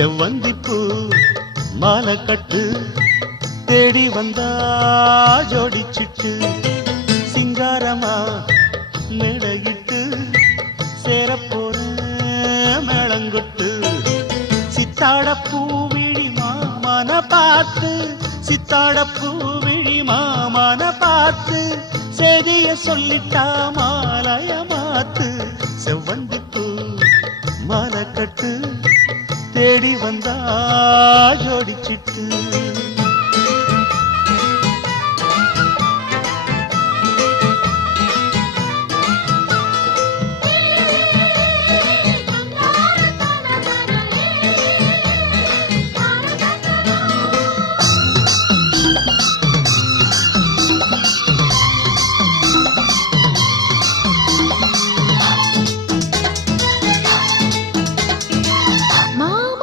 செவ்வந்திப்பூ மாலை கட்டு தேடி வந்தா ஜோடிச்சிட்டு சிங்காரமா மேடையிட்டு சேரப்போற மேளங்கொட்டு சித்தாட பூவிழி மாமன பார்த்து சித்தாட பூவிழி மாமன பார்த்து செய்திய சொல்லிட்டா மாலைய மாத்து செவ்வந்திப்பூ மாலை கட்டு தேடி வந்தா ஜோடிச்சிட்டு